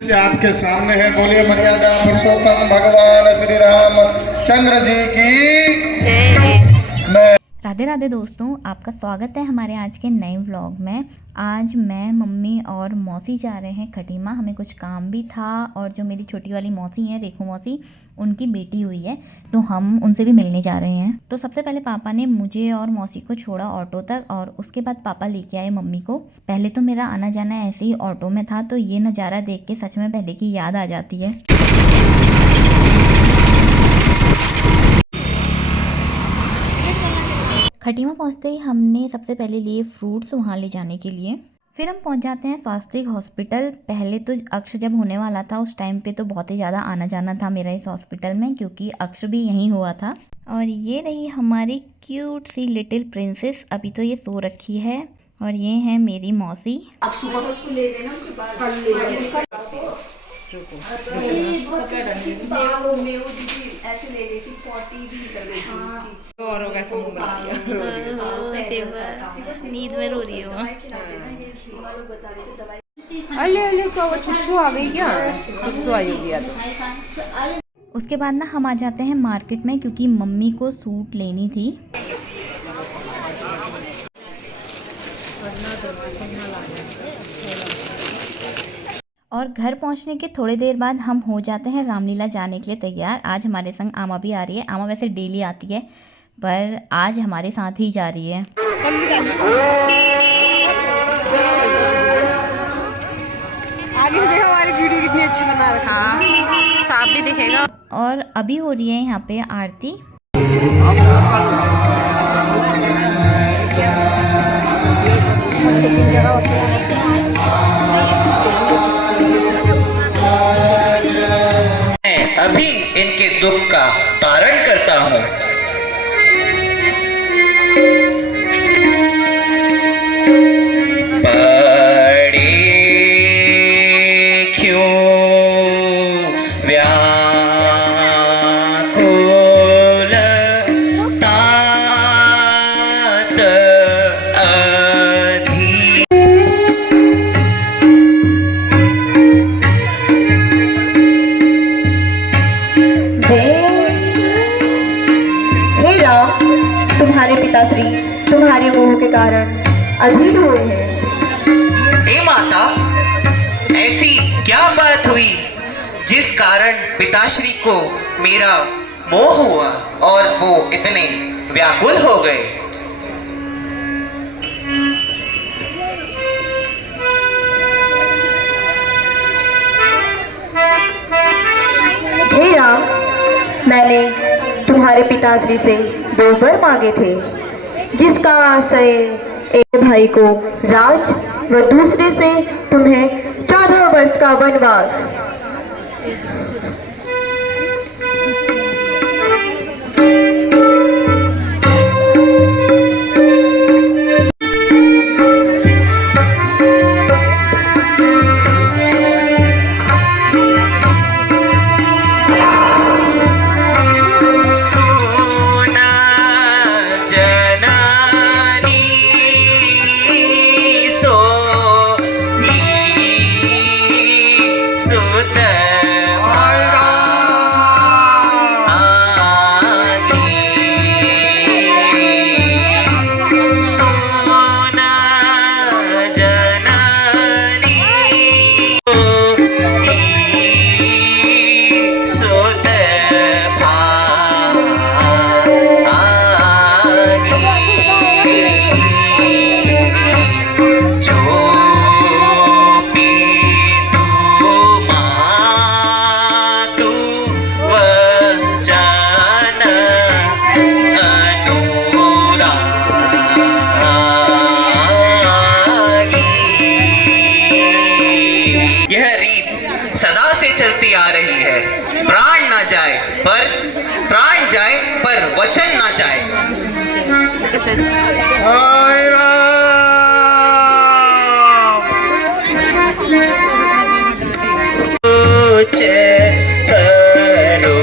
से आपके सामने है। बोलिए मर्यादा पुरुषोत्तम भगवान श्री राम चंद्र जी की जय। राधे राधे दोस्तों, आपका स्वागत है हमारे आज के नए व्लॉग में। आज मैं, मम्मी और मौसी जा रहे हैं खटीमा। हमें कुछ काम भी था और जो मेरी छोटी वाली मौसी हैं, रेखू मौसी, उनकी बेटी हुई है, तो हम उनसे भी मिलने जा रहे हैं। तो सबसे पहले पापा ने मुझे और मौसी को छोड़ा ऑटो तक और उसके बाद पापा लेके आए मम्मी को। पहले तो मेरा आना जाना ऐसे ही ऑटो में था, तो ये नज़ारा देख के सच में पहले की याद आ जाती है। खटीमा पहुंचते ही हमने सबसे पहले लिए फ्रूट्स वहाँ ले जाने के लिए। फिर हम पहुंच जाते हैं स्वास्तिक हॉस्पिटल। पहले तो अक्ष जब होने वाला था उस टाइम पे तो बहुत ही ज़्यादा आना जाना था मेरा इस हॉस्पिटल में, क्योंकि अक्ष भी यहीं हुआ था। और ये रही हमारी क्यूट सी लिटिल प्रिंसेस, अभी तो ये सो रखी है। और ये है मेरी मौसी। और वैसे मुंह बना नींद में रो रही हो। अले अले को वो छुच्छू आ गई क्या? सुसु आई होगी या तो। उसके बाद ना हम आ जाते हैं मार्केट में, क्योंकि मम्मी को सूट लेनी थी। और घर पहुंचने के थोड़ी देर बाद हम हो जाते हैं रामलीला जाने के लिए तैयार। आज हमारे संग आमा भी आ रही है। आमा वैसे डेली आती है, पर आज हमारे साथ ही जा रही है। आगे से देखो हमारी वीडियो कितनी अच्छी बना रखा है, साफ भी दिखेगा। और अभी हो रही है यहाँ पे आरती। अभी इनके दुख का तारण करता हूँ। बड़े क्यों व्याकुल तात अधि। हे राम, तुम्हारे पिताश्री तुम्हारे मोह के कारण अधीर हुए हैं। हे माता, ऐसी क्या बात हुई जिस कारण पिताश्री को मेरा मोह हुआ और वो इतने व्याकुल हो गए? हे राम, मैंने तुम्हारे पिताश्री से 2 वर मांगे थे, जिसका आशय एक भाई को राज व दूसरे से तुम्हें 14 वर्ष का वनवास। यह रीत सदा से चलती आ रही है। प्राण ना जाए पर प्राण जाए पर वचन ना जाए। हाय राम। कुछ करो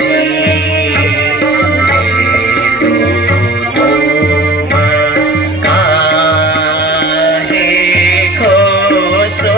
जी, तुम काहे खो सो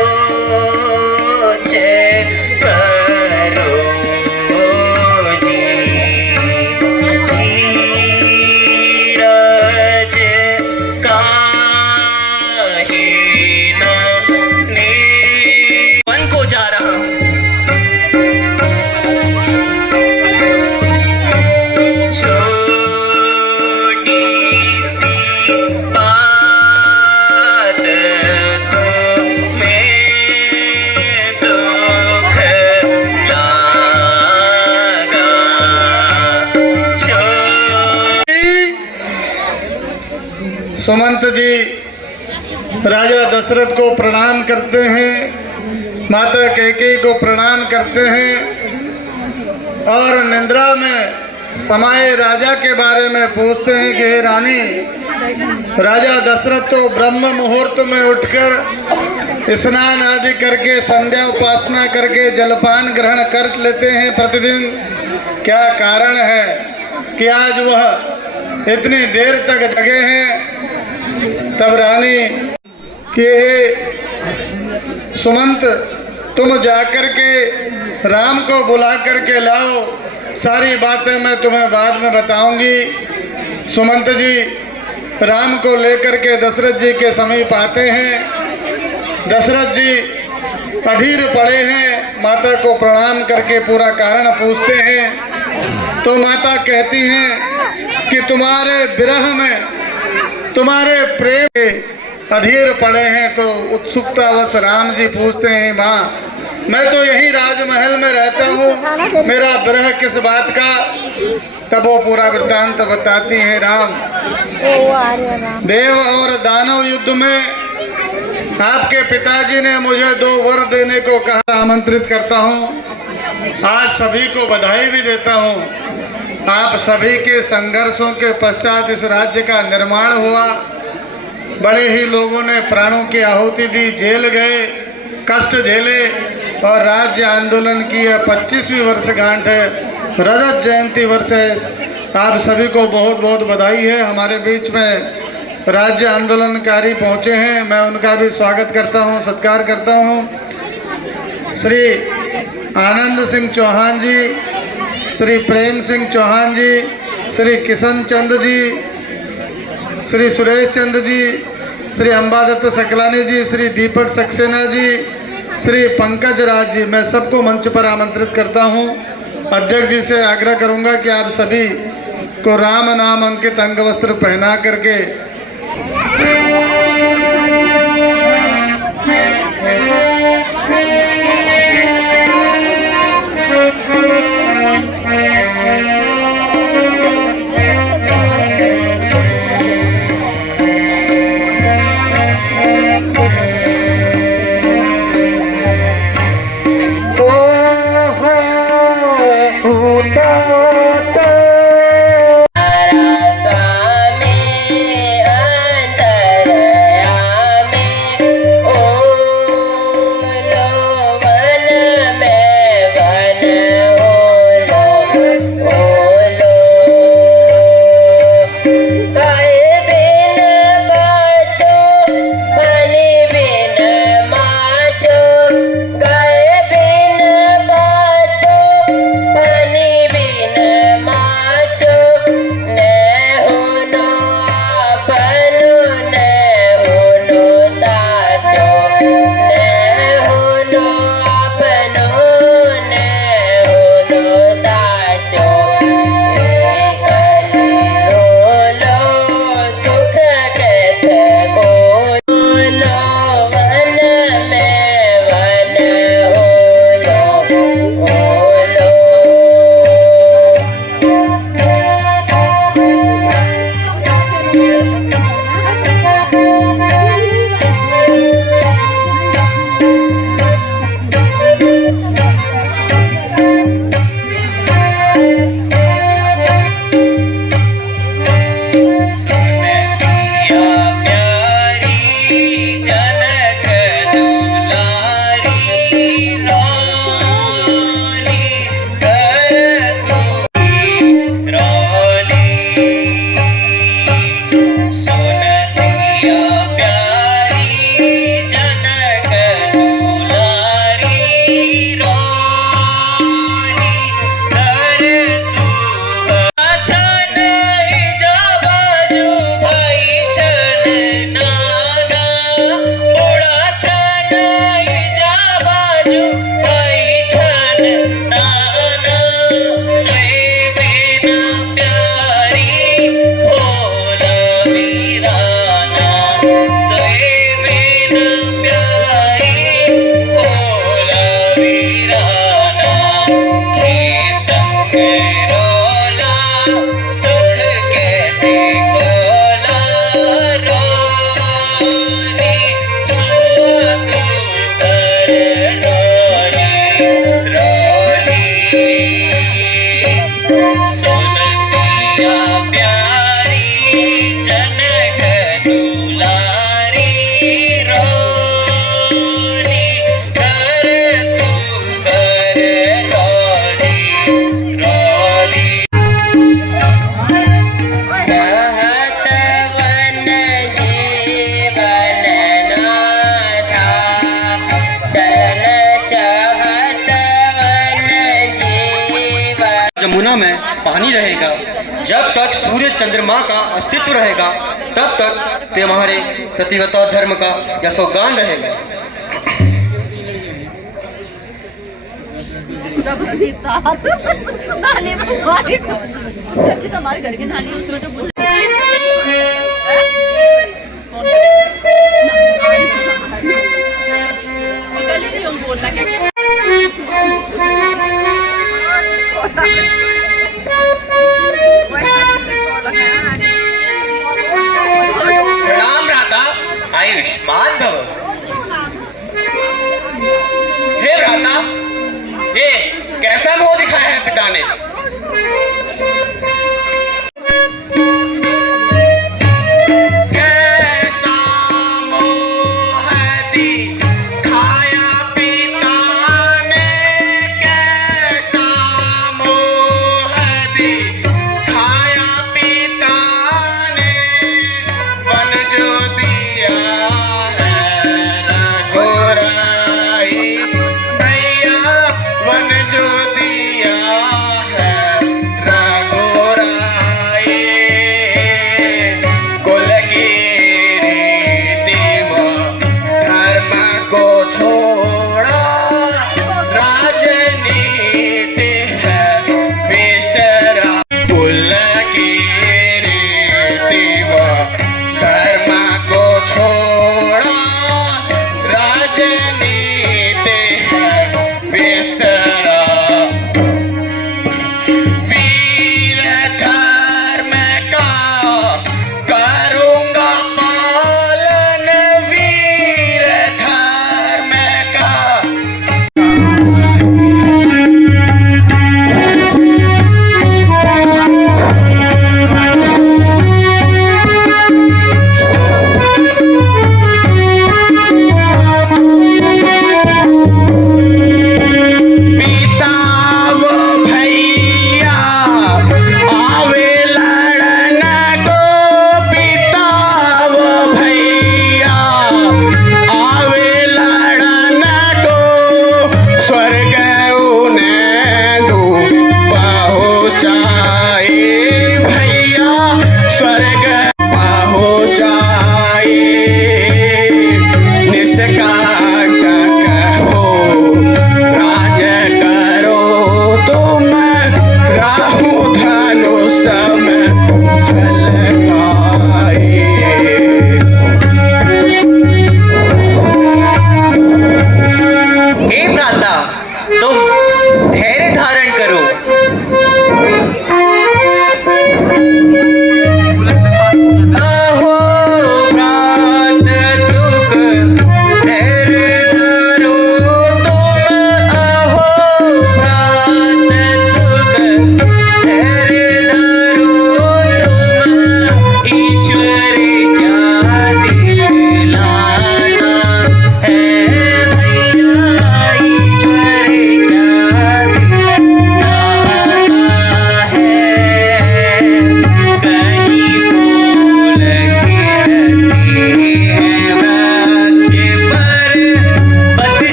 सुमंत जी राजा दशरथ को प्रणाम करते हैं, माता कैकेयी को प्रणाम करते हैं और निद्रा में समाये राजा के बारे में पूछते हैं कि हे रानी, राजा दशरथ तो ब्रह्म मुहूर्त में उठकर स्नान आदि करके संध्या उपासना करके जलपान ग्रहण कर लेते हैं प्रतिदिन। क्या कारण है कि आज वह इतनी देर तक जगे हैं? तब रानी कि सुमंत, तुम जाकर के राम को बुला करके लाओ, सारी बातें मैं तुम्हें बाद में बताऊंगी। सुमंत जी राम को लेकर के दशरथ जी के समीप आते हैं। दशरथ जी अधीर पड़े हैं, माता को प्रणाम करके पूरा कारण पूछते हैं। तो माता कहती हैं कि तुम्हारे विरह में, तुम्हारे प्रेम में अधीर पड़े हैं। तो उत्सुकतावश राम जी पूछते हैं, माँ मैं तो यही राजमहल में रहता हूँ, मेरा विरह किस बात का? तब वो पूरा वृत्तांत बताती हैं। राम, देव और दानव युद्ध में आपके पिताजी ने मुझे 2 वर देने को कहा। आमंत्रित करता हूँ, आज सभी को बधाई भी देता हूँ। आप सभी के संघर्षों के पश्चात इस राज्य का निर्माण हुआ। बड़े ही लोगों ने प्राणों की आहुति दी, जेल गए, कष्ट झेले और राज्य आंदोलन की 25वीं वर्षगांठ है, रजत जयंती वर्ष है। आप सभी को बहुत बहुत बधाई है। हमारे बीच में राज्य आंदोलनकारी पहुंचे हैं, मैं उनका भी स्वागत करता हूं, सत्कार करता हूं। श्री आनंद सिंह चौहान जी, श्री प्रेम सिंह चौहान जी, श्री किशन चंद जी, श्री सुरेश चंद जी, श्री अंबादत्त सकलानी जी, श्री दीपक सक्सेना जी, श्री पंकज राज जी, मैं सबको मंच पर आमंत्रित करता हूं। अध्यक्ष जी से आग्रह करूंगा कि आप सभी को राम नाम अंकित अंग वस्त्र पहना करके रोला दुख के देखो रोला जमुना में पानी रहेगा, जब तक सूर्य चंद्रमा का अस्तित्व रहेगा तब तक तुम्हारे प्रतिवता धर्म का यशोगान रहेगा। नाली में उससे अच्छी तो हमारे घर की नाली है, उसमें जो बोलना क्या प्रणाम भ्राता, आयुष्मान भव। हे भ्राता, ये कैसा मोह दिखाया है पिता ने? कैसा मोह दिखाया पिता ने, कैसा मोह दिखाया पिता ने, वन जो दिया है रघुराई भैया, वन जो दिया है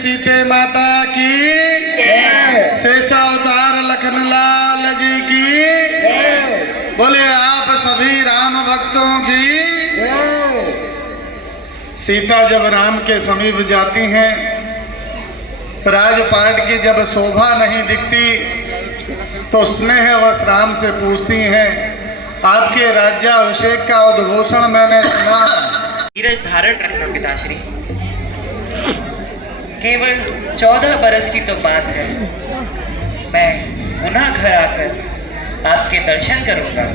सीते माता की शेषावतार लखन लाल जी की बोले आप सभी राम भक्तों की। सीता जब राम के समीप जाती हैं, राजपाट की जब शोभा नहीं दिखती तो स्नेहवश राम से पूछती हैं, आपके राज्याभिषेक का उद्घोषण मैंने सुना। धीरज धारण रखना पिताश्री, केवल 14 बरस की तो बात है। मैं पुनः घर आकर आपके दर्शन करूंगा।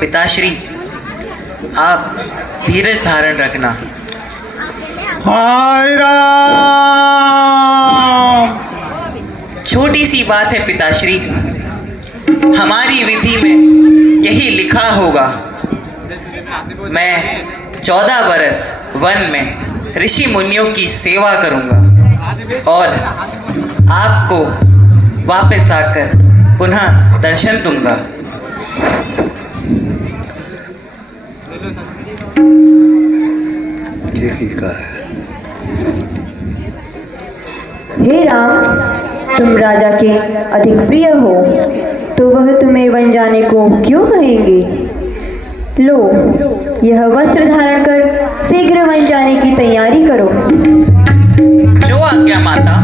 पिताश्री, आप धीरज धारण रखना। हाय राम। छोटी सी बात है पिताश्री, हमारी विधि में यही लिखा होगा। मैं 14 बरस वन में ऋषि मुनियों की सेवा करूंगा और आपको वापस आकर पुनः दर्शन दूंगा। हे राम, तुम राजा के अधिक प्रिय हो तो वह तुम्हें वन जाने को क्यों कहेंगे। लो, यह वस्त्र धारण कर शीघ्र वन जाने की तैयारी करो। जो आज्ञा माता।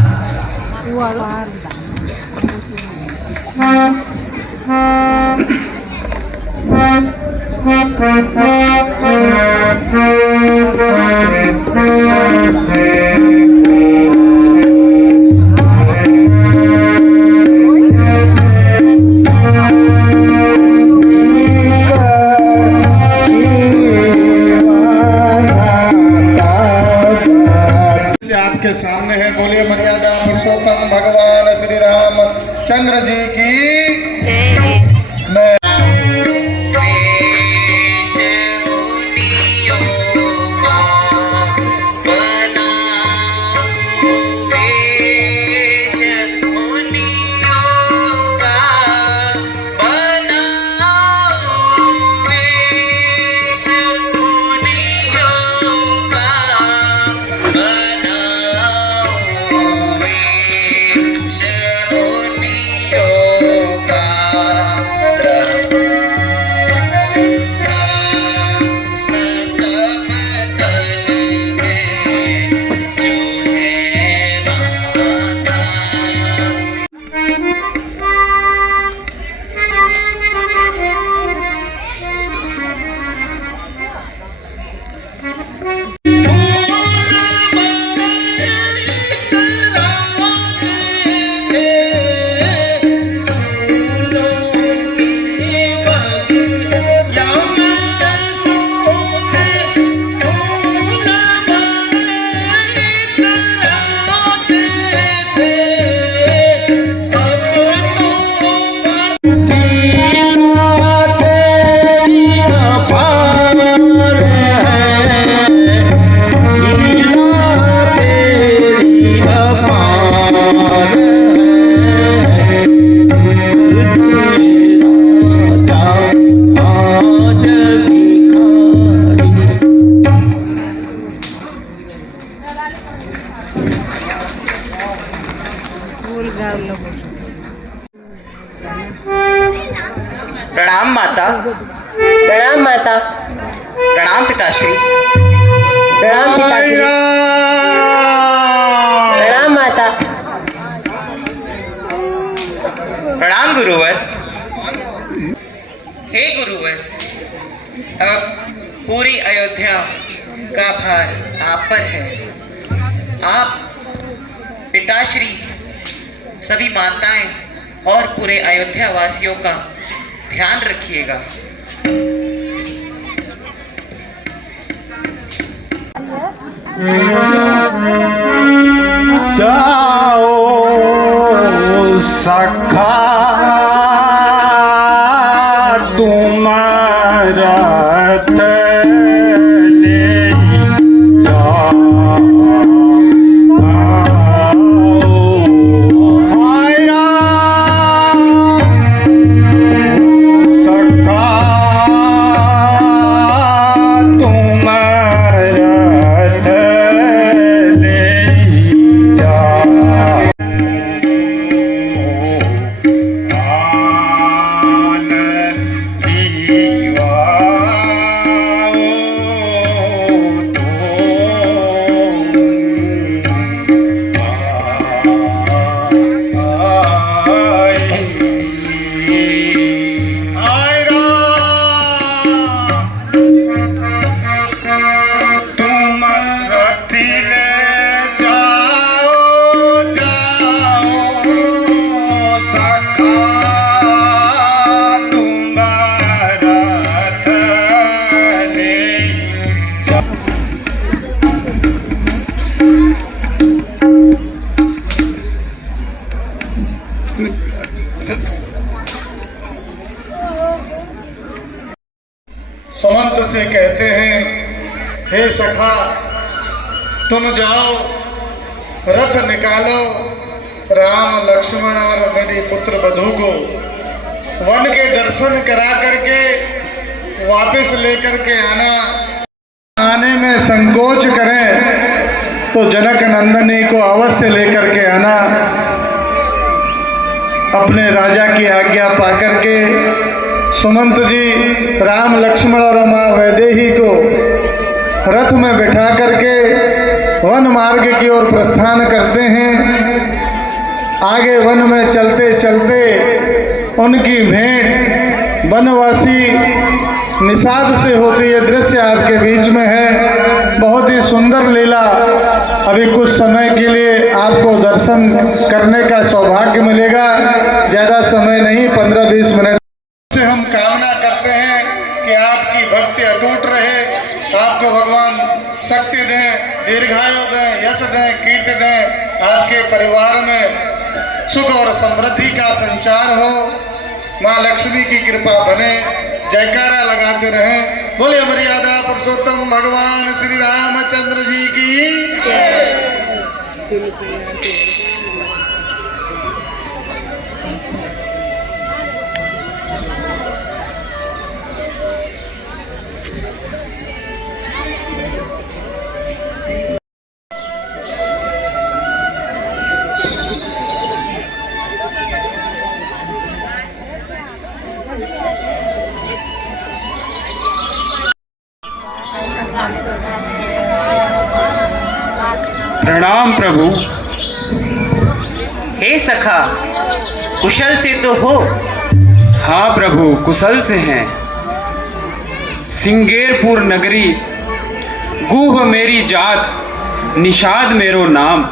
आपके सामने है, बोलिए मर्यादा पुरुषोत्तम भगवान श्री राम चंद्र जी की। मैं प्रणाम माता। प्रणाम माता। प्रणाम पिताश्री। प्रणाम पिताश्री। हाय राम। प्रणाम गुरुवर। हे गुरुवर, अब पूरी अयोध्या का भार आप पर है। आप पिताश्री, सभी माताएं और पूरे अयोध्या वासियों का ध्यान रखिएगा। जाओ सखा तुम्हारा रथ ले जाओ। आया सखा तुम्हारा रथ ले जाओ। सुमंत से कहते हैं, हे सखा तुम जाओ, रथ निकालो, राम लक्ष्मण और मेरी पुत्र वधू को वन के दर्शन करा करके वापस लेकर के आना। आने में संकोच करें तो जनक नंदनी को अवश्य लेकर के आना। अपने राजा की आज्ञा पाकर के सुमंत जी राम लक्ष्मण और माँ वैदेही को रथ में बिठा करके वन मार्ग की ओर प्रस्थान करते हैं। आगे वन में चलते चलते उनकी भेंट वनवासी निषाद से होती है। दृश्य आपके बीच में है, बहुत ही सुंदर लीला। अभी कुछ समय के लिए आपको दर्शन करने का सौभाग्य मिलेगा। ज़्यादा समय नहीं, 15-20 मिनट से हम कामना करते हैं कि आपकी भक्ति अटूट रहे, आपको भगवान शक्ति दें, दीर्घायु दें, यश दें, कीर्ति दें, आपके परिवार में सुख और समृद्धि का संचार हो, माँ लक्ष्मी की कृपा बने। जयकारा लगाते रहें। बोले मर्यादा पुरुषोत्तम भगवान श्री रामचंद्र जी की जय। प्रणाम प्रभु। हे सखा, कुशल से तो हो? हाँ प्रभु, कुशल से हैं। सिंगेरपुर नगरी, गुह मेरी जात, निषाद मेरो नाम।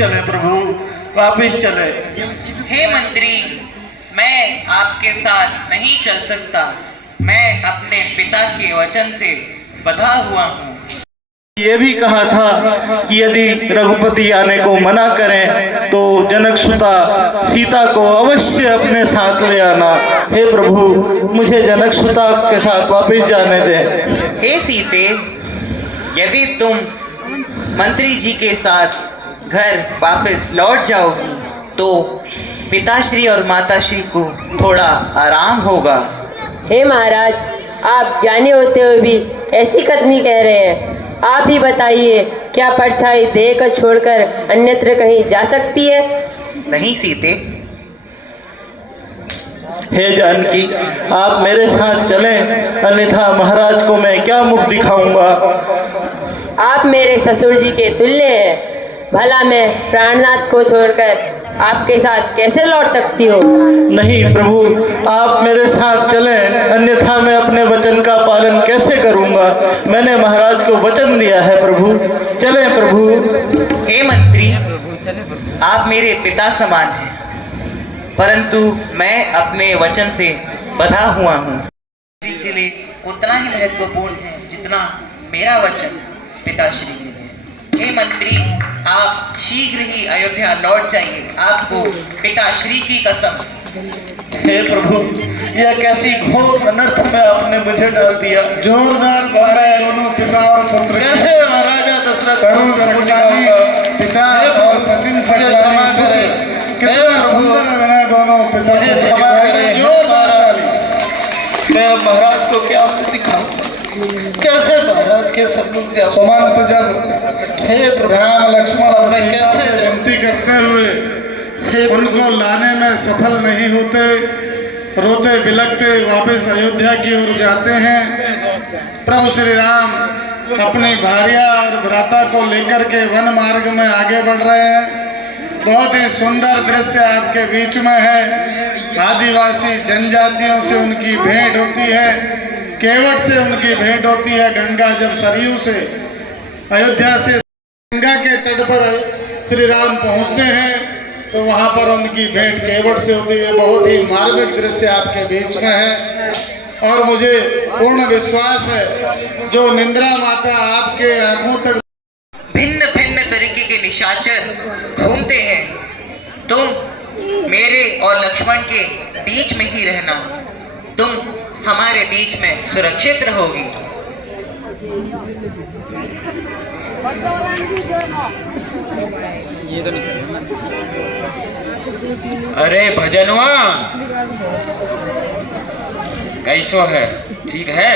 चले प्रभु, वापिस चले। हे मंत्री, मैं आपके साथ नहीं चल सकता। मैं अपने पिता के वचन से बंधा हुआ हूँ। ये भी कहा था कि यदि रघुपति आने को मना करें तो जनकसुता सीता को अवश्य अपने साथ ले आना। हे प्रभु, मुझे जनकसुता के साथ वापस जाने दें। हे सीते, यदि तुम मंत्री जी के साथ घर वापस लौट जाओगी तो पिताश्री और माताश्री को थोड़ा आराम होगा। हे महाराज, आप ज्ञानी होते हुए भी ऐसी कथनी कह रहे हैं। आप ही बताइए, क्या परछाई देह को छोड़कर अन्यत्र कहीं जा सकती है? नहीं सीते। हे जानकी, आप मेरे साथ चलें, अन्यथा महाराज को मैं क्या मुख दिखाऊंगा। आप मेरे ससुर जी के तुल्य हैं। भला मैं प्राणनाथ को छोड़कर आपके साथ कैसे लौट सकती हूँ? नहीं प्रभु, आप मेरे साथ चलें, अन्यथा मैं अपने वचन का पालन कैसे करूंगा। मैंने महाराज को वचन दिया है प्रभु, चलें प्रभु। हे मंत्री, आप मेरे पिता समान हैं, परंतु मैं अपने वचन से बंधा हुआ हूँ। के लिए उतना ही महत्वपूर्ण है जितना मेरा वचन पिताश्री के लिए। हे मंत्री, आप शीघ्र ही अयोध्या लौट जाइए। आपको पिताश्री की कसम। हे प्रभु, यह कैसी घोर अनर्थ में आपने मुझे डाल दिया। जोरदार बोले दोनों पिता और पुत्र। कैसे महाराजा दशरथ करुण सकलानी पिता और सचिन सकलानी पुत्र, कितना सुंदर बना दोनों पिता। क्षमा करें, जोरदार। मैं महाराज को क्या दिखाऊं, कैसे महाराज के सम्मुख जाऊं। सुमंत जब हे राम लक्ष्मण मैं कैसे विनती करते हुए उनको लाने में सफल नहीं होते, रोते बिलखते वापस अयोध्या की ओर जाते हैं। प्रभु श्री राम अपनी भार्या और भ्राता को लेकर के वन मार्ग में आगे बढ़ रहे हैं। बहुत ही सुंदर दृश्य आपके बीच में है। आदिवासी जनजातियों से उनकी भेंट होती है, केवट से उनकी भेंट होती है। गंगा जब सरयू से अयोध्या से गंगा के तट पर श्री राम पहुंचते हैं तो वहां पर उनकी भेंट केवट से होती है। बहुत ही मार्मिक दृश्य आपके बीच में है और मुझे पूर्ण विश्वास है जो निंद्रा माता आपके आंखों तक भिन्न भिन्न तरीके के निशाचर घूमते हैं। तुम मेरे और लक्ष्मण के बीच में ही रहना। तुम हमारे बीच में सुरक्षित रहोगी। अरे भजनवा कैसो है, ठीक है?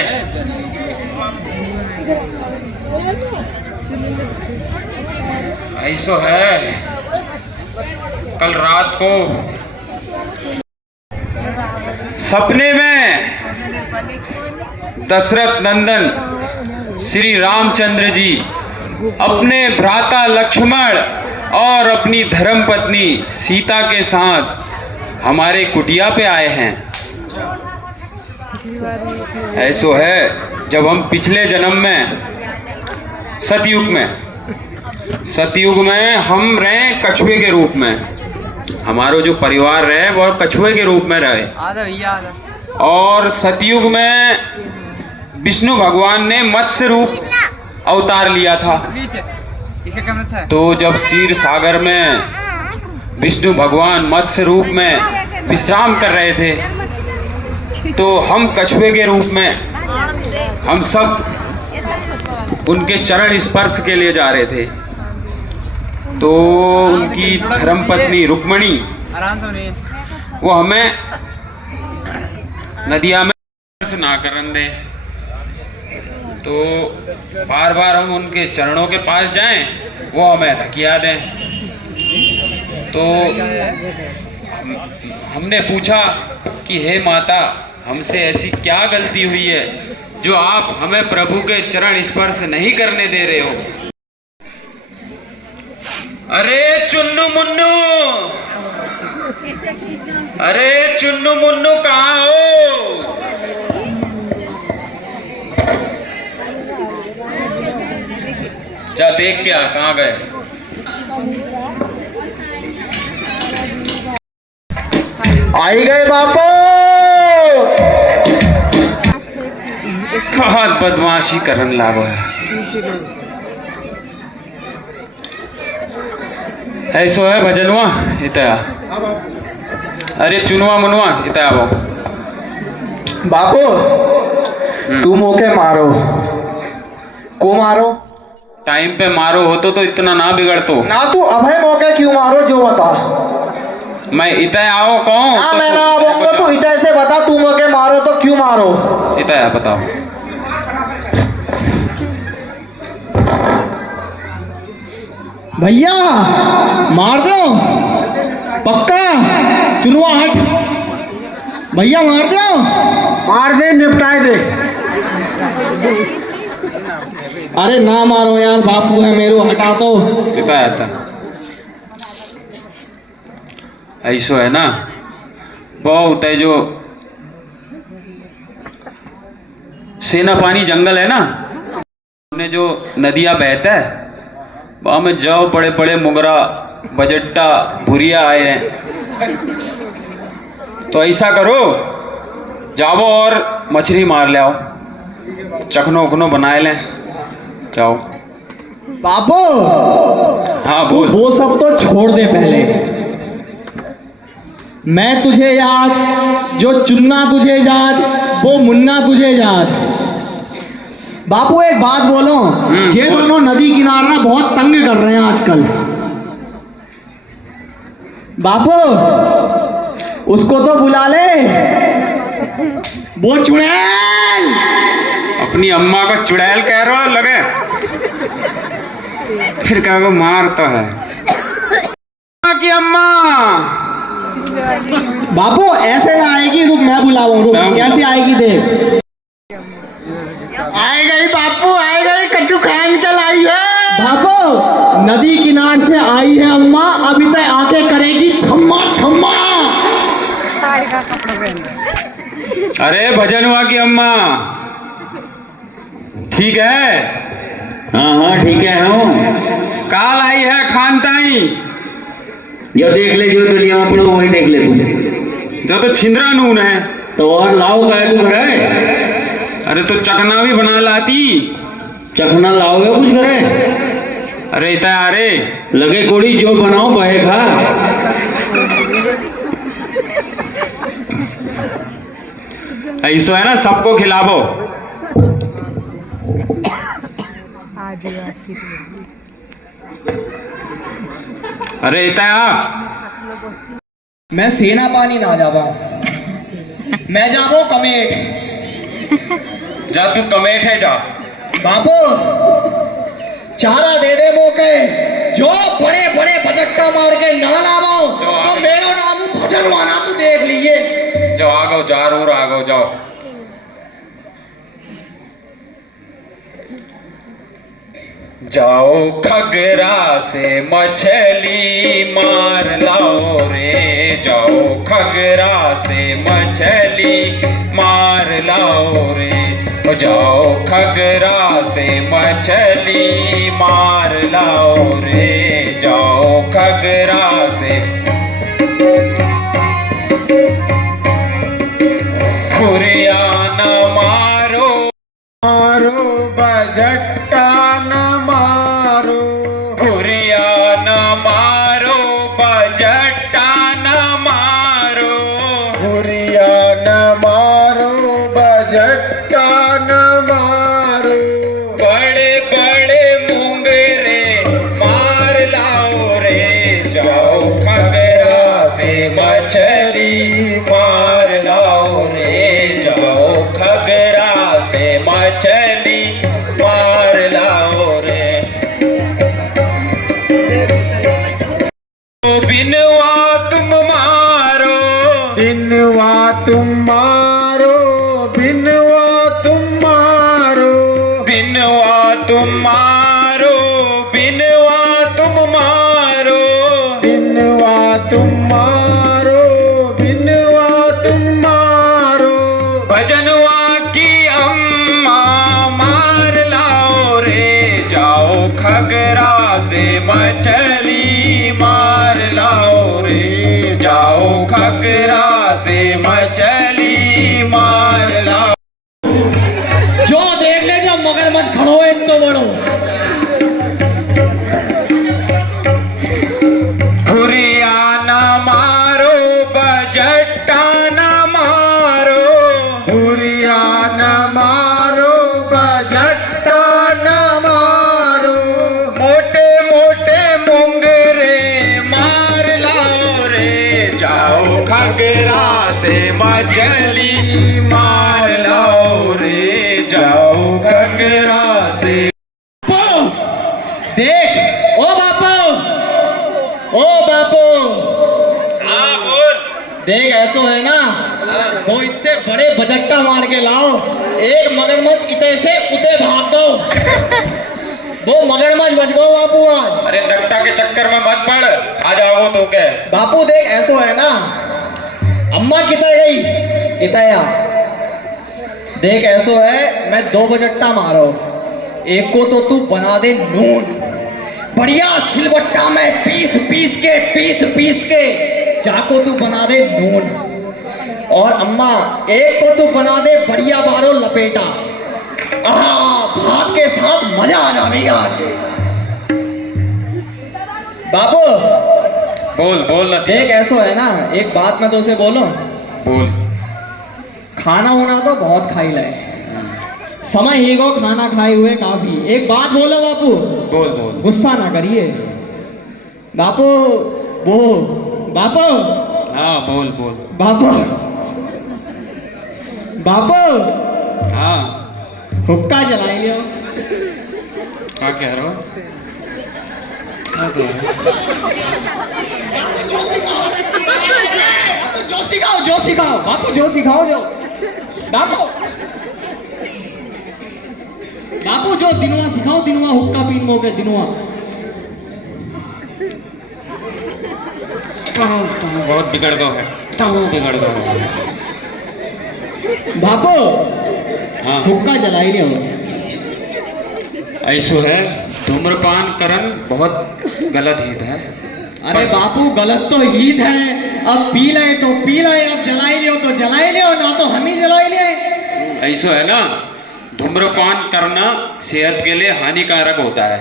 ऐसो है, कल रात को सपने में दशरथ नंदन श्री रामचंद्र जी अपने भ्राता लक्ष्मण और अपनी धर्मपत्नी सीता के साथ हमारे कुटिया पे आए हैं। ऐसो है, जब हम पिछले जन्म में सतयुग में हम रहे कछुए के रूप में। हमारो जो परिवार रहे वो कछुए के रूप में रहे। और सतयुग में विष्णु भगवान ने मत्स्य रूप अवतार लिया था। तो जब क्षीर सागर में विष्णु भगवान मत्स्य रूप में विश्राम कर रहे थे तो हम कछुए के रूप में हम सब उनके चरण स्पर्श के लिए जा रहे थे। तो उनकी धर्मपत्नी रुक्मणी वो हमें नदिया में ना करन दे, तो बार बार हम उनके चरणों के पास जाएं, वो हमें धकिया दें। तो हमने पूछा कि हे माता, हमसे ऐसी क्या गलती हुई है जो आप हमें प्रभु के चरण स्पर्श नहीं करने दे रहे हो? अरे चुन्नू मुन्नू, अरे चुन्नू मुन्नू कहाँ हो? जा देख क्या, कहाँ गए? आई गए बापू। बहुत बदमाशी करन लागो है। ऐसो है भजनवा इतना। अरे चुनवा मुनवा इतना आवो। बापू तुम ओके मारो को मारो। टाइम पे मारो होतो तो इतना ना बिगड़तो ना तू अभय मौके क्यों मारो जो बता। मैं इतना आओ कहूँ हाँ मैं ना बोलूंगा तू इधर से बता तू मौके मारो तो क्यों मारो। इतना बताओ। भैया मार दो पक्का। चुनवा हट भैया मार दे निपटाए दे। अरे ना मारो यार बापू है मेरो हटा तो। इतना आता ऐसो है ना बहुत है जो सेना पानी जंगल है ना उन्हें जो नदियां बहता है वहां में जाओ बड़े बड़े मुगरा बजट्टा भुरिया आए हैं। तो ऐसा करो जाओ और मछली मार ले आओ चखनो उखनो बनाए लें जाओ। बापू हाँ बोल। वो सब तो छोड़ दे पहले। मैं तुझे याद जो चुन्ना तुझे याद वो मुन्ना तुझे याद। बापू एक बात बोलो ये दोनों नदी किनारा बहुत तंग कर रहे हैं आजकल। बापू उसको तो बुला ले वो चुड़ैल। अपनी अम्मा को चुड़ैल कह रहा हो लगे फिर क्या को मारता है की अम्मा। बापू ऐसे ना आएगी रुक मैं बुलाऊं रुक कैसे आएगी देख। आए गई बापू आए गई कच्चू खान के लाई है। बापू नदी किनार से आई है अम्मा अभी तक आके करेगी छम्मा छम्मा। अरे भजनवा की अम्मा ठीक है। हाँ हाँ ठीक है हूँ। काल आई है खानताई जो देख ले जो दुनिया में पड़ो वही देख ले तू। जो तो छिंदरा नून है तो और लाओ का तू करे। अरे तो चखना भी बना लाती। चखना लाओगे कुछ करे। अरे इतना अरे लगे कोड़ी जो बनाओ बहे खा। ऐसो है ना सबको खिलावो। अरे इतना मैं सेना पानी ना जावा मैं जाबो कमेट। जा तू कमेट है जा। बापू चारा दे दे मोके जो बड़े बड़े बजट्टा मार के ना लावो तो मेरा नाम भजनवाना तो देख लीजिए। जाओ आगो जरूर आगो जाओ। जाओ खगरा से मछली मार लाओ रे। जाओ खगरा से मछली मार लाओ रे। जाओ खगरा से मछली मार लाओ रे। जाओ खगरा से खुरिया न मारो मारो बजट्टा न मारो। खुरिया न मारो बजट्टा न मारो। खुरिया न मारो बजट्टा न मारो। बड़े बड़े मुंगरे मार लाओ रे। जाओ खगरा से मछली मार लाओ रे। जाओ खगरा से मछली मार लाओ रे। बिनवा तुम मारो बिनवा तुम मारो बिनवा तुम मारो। बिनवा तुम मारो। बिनवा तुम मारो। बिनवा तुम मारो बिनवा तुम मारो। भजनवा की अम्मा मार लाओ रे। जाओ खगरा से मछली मार लाओ रे। चली मार लाओ रे जाओ घगरा से। देख ओ बापू, ओ बापू, हाँ बोल। देख ऐसो है ना, दो इतने बड़े बजट्टा मार के लाओ, एक मगरमच्छ इतने से उते भाग दो। वो मगरमच्छ बच गो बापू आज। अरे नकटा के चक्कर में मत पड़, आ जाओ तो क्या। बापू देख ऐसो है ना, अम्मा किधर गई, कितया देख ऐसो है, मैं दो बजट्टा मारो, एक को तो तू बना दे नून, बढ़िया सिलबट्टा में पीस पीस के चाको तू बना दे नून, और अम्मा एक को तू बना दे बढ़िया बारो लपेटा। भात के साथ मजा आ जाएगा आज। बाबू बोल बोल ना। देख ऐसो है ना, एक बात मैं तो उसे बोलो, बोल। खाना होना तो बहुत खाई लाए, समय ही को खाना खाए हुए काफी। एक बात बोलो बापू, बोल बोल। गुस्सा ना करिए बापू। वो बापू, हाँ बोल बोल। बापू, बापू, हाँ हुक्का जलाई लियो। क्या कह रहे हो? जो सिखाओ बापू, जो सिखाओ जो बापू, बापू जो दिनुआ सिखाओ, दिनुआ हुक्का पीन मौके दिनुआ। बहुत बिगड़ गया है, बिगड़ गया है। बापू हाँ हुक्का जलाई लियो। ऐसो है, धूम्रपान करन बहुत गलत हित है। अरे बापू गलत तो हित है, अब पी लाए तो पी लाए, अब जलाई लियो तो जलाई लियो, ना तो हम ही जलाई लिए। ऐसो है ना, धूम्रपान करना सेहत के लिए हानिकारक होता है,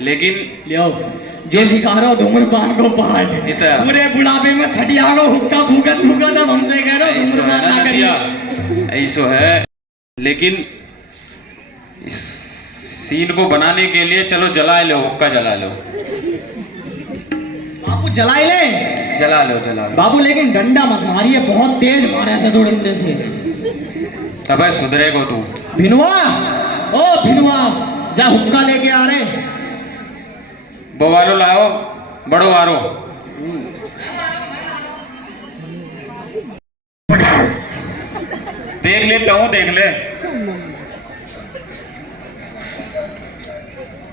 लेकिन लियो जो सिखा रहा हो धूम्रपान को पाठ, पूरे बुढ़ापे में सटिया को हुक्का फूकत फूकत, अब हमसे कह रहे हो धूम्रपान ना करिए। ऐसो है, लेकिन इस सीन को बनाने के लिए चलो जला लो, हुक्का जला लो। बापू जलाई ले, जला लो जला लो। बाबू लेकिन डंडा मत मारिए, बहुत तेज मारा था दो डंडे से। तब सुधरे को तू। भिनुआ, ओ भिनुआ, जा हुक्का लेके आ रहे। वो वालो लाओ, बड़ो वारो। देख लेता हूँ, देख ले।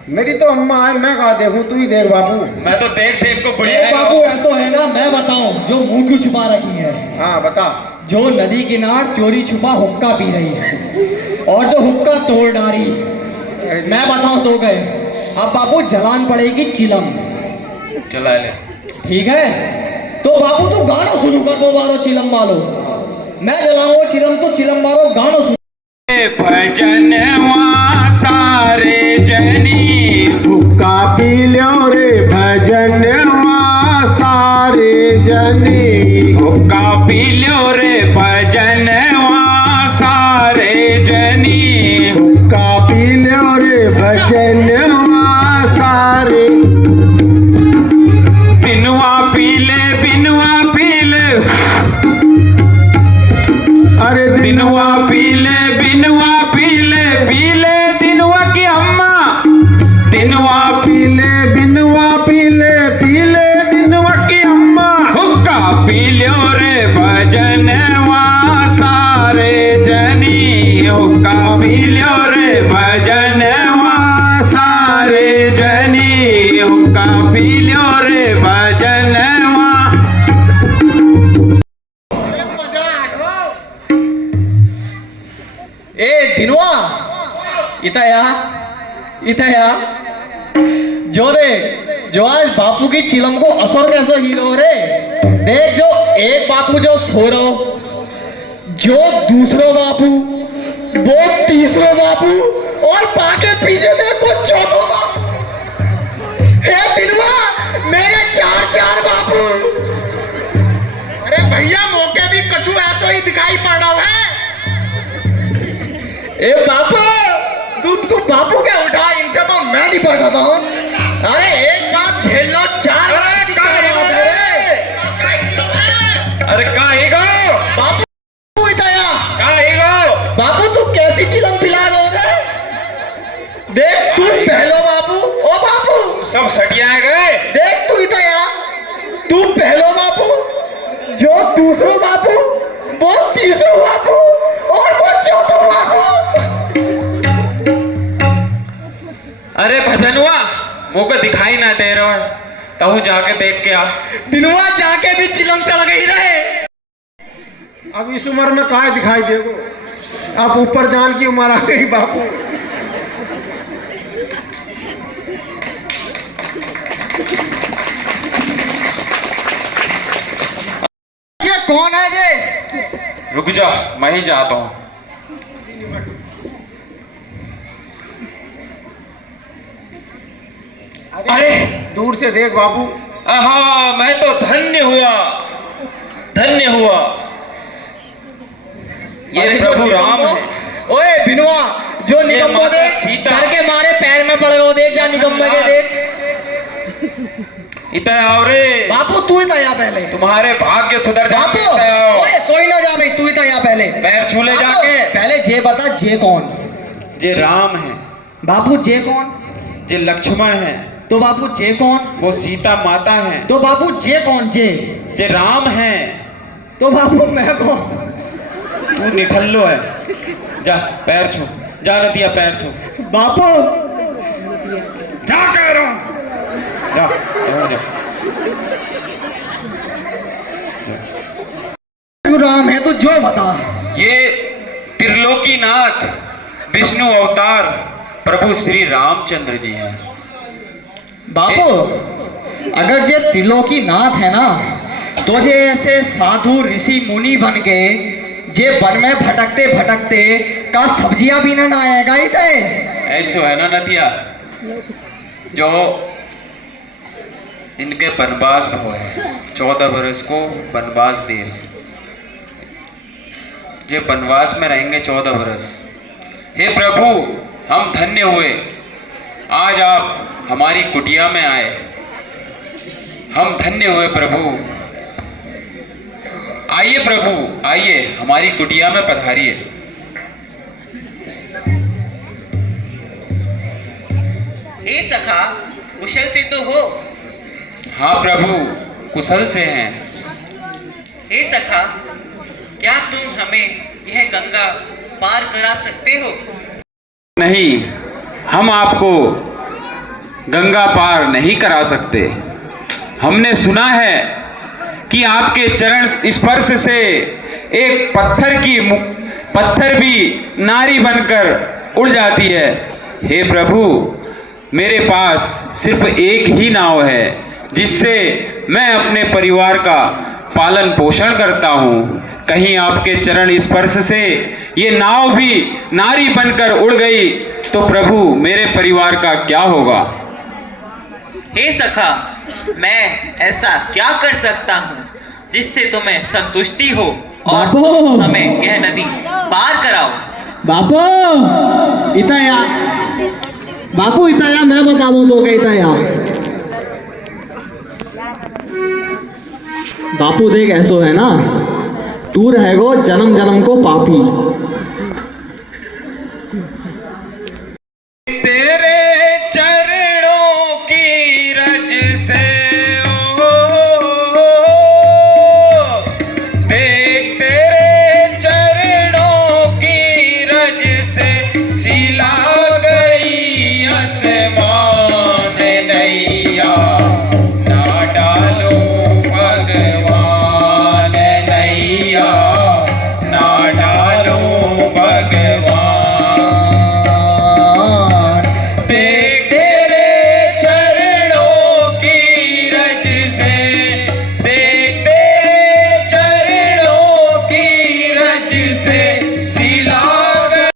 मेरी तो अम्मा है, मैं कहा देखूं, तू ही देख बाबू। मैं तो देख देख को बढ़िया ए बाबू ऐसा है ना, मैं बताऊं जो मुंह क्यों छुपा रखी है। हाँ बता। जो नदी किनार चोरी छुपा हुक्का पी रही है, और जो हुक्का तोड़ डारी, मैं बताऊं तो गए। अब बाबू जलान पड़ेगी चिलम, चला ले। ठीक है? तो बाबू तू गाना शुरू कर दो, बारो चिलम मारो, मैं जलाऊंगा चिलम, तो चिलम मारो, गाना शुरू। भजन सारे जनी हुक्का पी लो रे, भजन सारे जनी हुक्का पी लो रे, भजन सारे जनी हुक्का पी लो रे, भजन सारे। बिनुआ पी ले, बिनुआ पी ले, अरे दिनुआ पी ले, बिनुआ पी ले, पी ले दिनुआ की अम्मा, दिनुआ पी ले, बिनुआ पी ले, पी ले दिनुआ की अम्मा, हुक्का पी लो रे, भजन सारे जनी हुक्का पी लो रे, भजन सारे जनी हुक्का पी लो रे, भजन। ए दिनुआ, इतया जो देख, जो आज बापू की चिलम को असर कैसे हीरो रे। देख जो एक बापू जो सो रहो, जो दूसरो बापू, वो तीसरो बापू, और पाके पीछे देखो चौथो बापू। हे दिनुआ, मेरे चार बापू। अरे भैया मौके भी कछु ऐसा ही दिखाई पड़ रहा है। ए बापू, तू बापू क्या उठा, इनसे तो मैं नहीं पढ़ता हूँ। अरे एक बात झेल लो, चार अरे का तोके दिखाई ना दे रहा है, तू जाके देख के आ। दिनवा जाके भी चिलम चल गई रहे। अब इस उम्र में कहा दिखाई देगो, अब ऊपर जान की उम्र आ गई बापू। ये कौन है ये? रुक जा, मैं ही जाता हूँ। अरे दूर से देख बाबू। हाँ, मैं तो धन्य हुआ, धन्य हुआ। ये प्रभु राम है। ओए बिनवा, जो निकम्मा देख, सीता घर के मारे पैर में पड़ गए, देख जा निकम्मा के देख। इतना आओ रे बापू, तू ही तया पहले। तुम्हारे भाग्य सुधर बापू, जाओ। ओए कोई ना जा भाई, तू ही तया पहले। पैर छूले जाके। पहले जे बता, जे कौन? जे राम है। बापू जे कौन? जे लक्ष्मण है। तो बापू जे कौन? वो सीता माता है। तो बापू जे कौन? जे राम है। तो बापू मैं कौन? तू निठल्लो है। जा पैर छू, जा नदिया पैर छू। बापू जा कह रहा हूं, जा, जा। राम है तो जो बता। ये त्रिलोकीनाथ विष्णु अवतार प्रभु श्री रामचंद्र जी हैं। बापू अगर जे त्रिलोकीनाथ है ना, तो जे ऐसे साधु ऋषि मुनि बन के जे वन में भटकते भटकते का सब्जियां भी ना आएगा ही थे। ऐसो है ना नदिया, जो इनके वनवास हुए 14 वर्ष को वनवास दे, जे वनवास में रहेंगे 14 वर्ष। हे प्रभु, हम धन्य हुए, आज आप हमारी कुटिया में आए, हम धन्य हुए प्रभु। आइए प्रभु, आइए हमारी कुटिया में पधारिए। हे सखा, कुशल से तो हो? हाँ प्रभु, कुशल से हैं। हे सखा, क्या तुम हमें यह गंगा पार करा सकते हो? नहीं, हम आपको गंगा पार नहीं करा सकते। हमने सुना है कि आपके चरण स्पर्श से एक पत्थर भी नारी बनकर उड़ जाती है। हे प्रभु, मेरे पास सिर्फ एक ही नाव है जिससे मैं अपने परिवार का पालन पोषण करता हूँ। कहीं आपके चरण स्पर्श से ये नाव भी नारी बनकर उड़ गई तो प्रभु मेरे परिवार का क्या होगा? हे सखा, मैं ऐसा क्या कर सकता हूँ जिससे तुम्हें संतुष्टि हो और बापू, हमें यह नदी पार कराओ। बापू इताया, बापू इताया मैं बताऊं तो क्या इताया। बापू देख ऐसो है ना, तू रहेगो जन्म जन्म को पापी। तेरे चरणों की रज से देख, तेरे चरणों की रज से सिला गई आसमान नैया, ना डालो भगवान नैया, ना डालो भगवान। देख तेरे चरणों की रज से, देख तेरे चरणों की रज से सिला गई,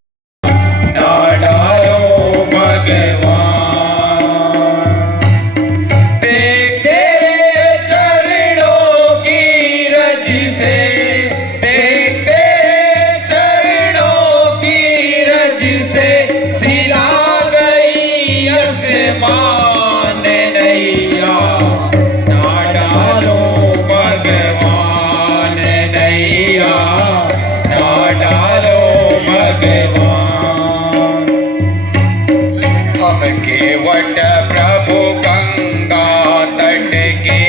ना डालो भगवान। देख तेरे चरणों की रज से, देख तेरे चरणों की रज से सिला गई आसमान नैया, ना डालो भगवान नैया, ना डालो भगवान। हम केवट प्रभु गंगा तट के,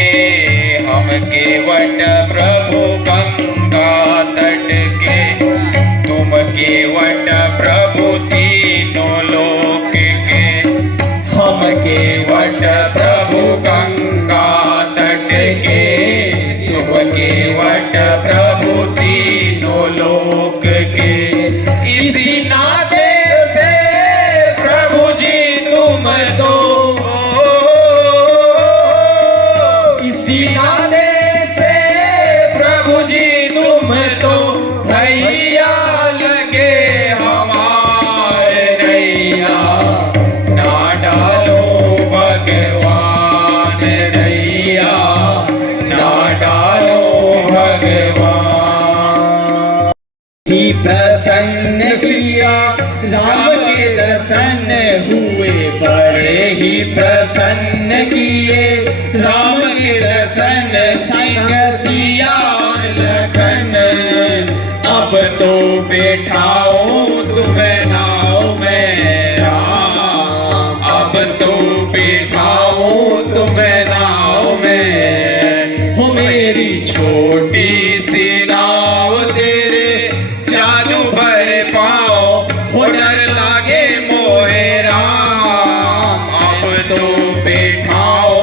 हम केवट प्रभु गंगा तट के, तुम केवट प्रभु तीनों लोक के, हम केवट केवट प्रभु तीनों लोक के, इसी नाते से प्रभु जी तुम तो, इसी नाते से प्रभु जी तुम तो भैया लगे हमारे नैया, ना डालो भगवान नैया, ना डालो भगवान। ही प्रसन्न किया राम के दर्शन हुए, बड़े ही प्रसन्न किए राम के दर्शन, सिंह सिया और लखन। अब तो बैठाओ तुम्हें नाव में राम, अब तो बैठाओ तुम्हें नाव में, हो मेरी छोटी सी नाव तेरे जादू भर पाओ, हो डर लागे मोहे राम। अब तो बैठाओ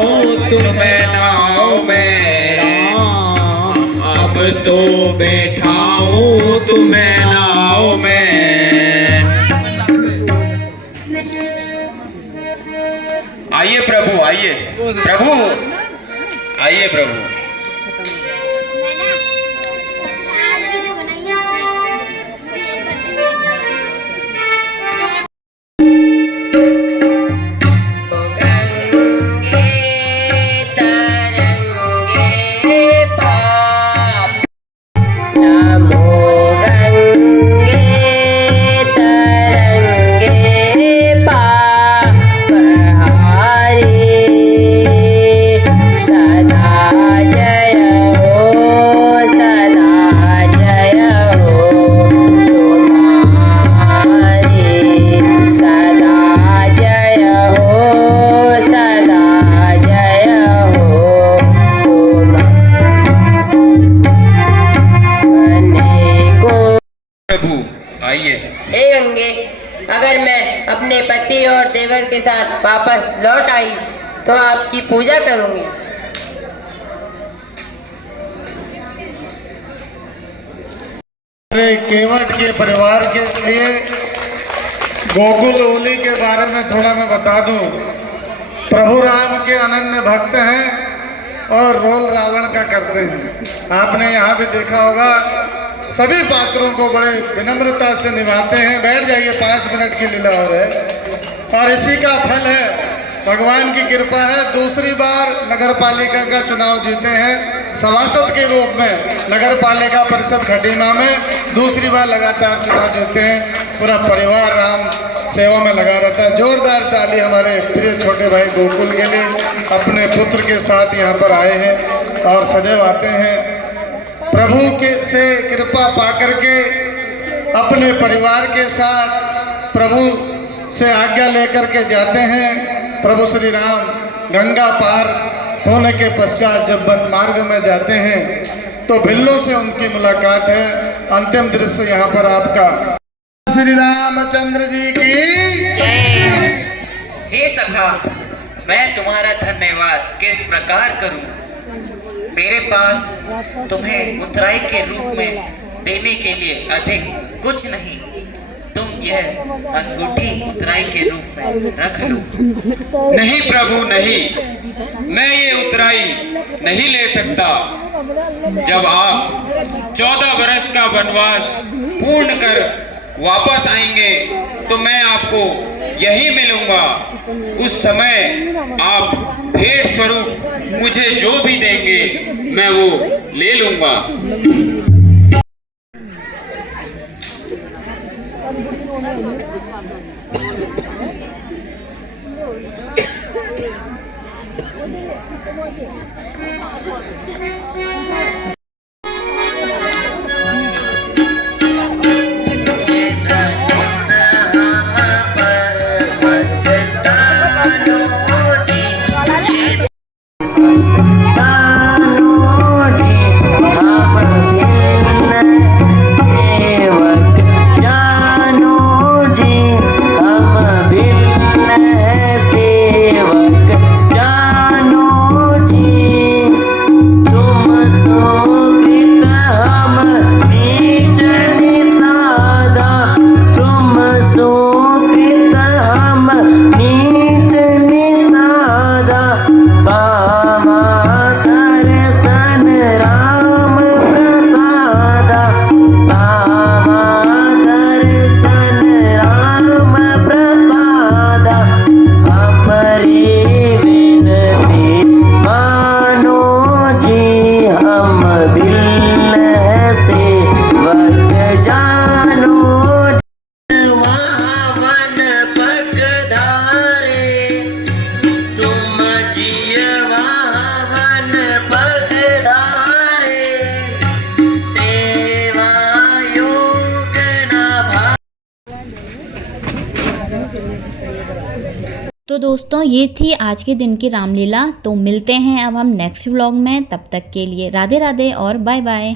तुम्हें नाव में राम, अब तो बैठाओ तुम्हें नाव में। आइए प्रभु, आइए प्रभु, आइए प्रभु। प्रभु आइए। हे गंगे, अगर मैं अपने पति और देवर के साथ वापस लौट आई तो आपकी पूजा करूंगी। मेरे केवट के परिवार के लिए गोकुल होली के बारे में थोड़ा मैं बता दूं। प्रभु राम के अनन्य भक्त हैं और रोल रावण का करते हैं। आपने यहाँ भी देखा होगा, सभी पात्रों को बड़े विनम्रता से निभाते हैं। बैठ जाइए, 5 मिनट की लीला हो रही है और इसी का फल है, भगवान की कृपा है। दूसरी बार नगर पालिका का चुनाव जीते हैं सभासद के रूप में। नगर पालिका परिषद खटीमा में दूसरी बार लगातार चुनाव जीते हैं। पूरा परिवार राम सेवा में लगा रहता है। जोरदार ताली हमारे प्रिय छोटे भाई गोकुल के लिए, अपने पुत्र के साथ यहाँ पर आए हैं और सदैव आते हैं। प्रभु के से कृपा पाकर के अपने परिवार के साथ प्रभु से आज्ञा लेकर के जाते हैं। प्रभु श्री राम गंगा पार होने के पश्चात जब वन मार्ग में जाते हैं तो भिल्लों से उनकी मुलाकात है। अंतिम दृश्य यहाँ पर आपका। श्री रामचंद्र जी की। हे सखा, मैं तुम्हारा धन्यवाद किस प्रकार करूं? मेरे पास तुम्हें उत्तराई के रूप में देने के लिए अधिक कुछ नहीं। तुम यह अंगूठी उत्तराई के रूप में रख लो। नहीं प्रभु नहीं, मैं ये उतराई नहीं ले सकता। जब आप 14 वर्ष का वनवास पूर्ण कर वापस आएंगे तो मैं आपको यही मिलूंगा। उस समय आप भेंट स्वरूप मुझे जो भी देंगे मैं वो ले लूंगा। तुम तो दोस्तों ये थी आज के दिन की रामलीला। तो मिलते हैं अब हम नेक्स्ट व्लॉग में, तब तक के लिए राधे राधे और बाय बाय।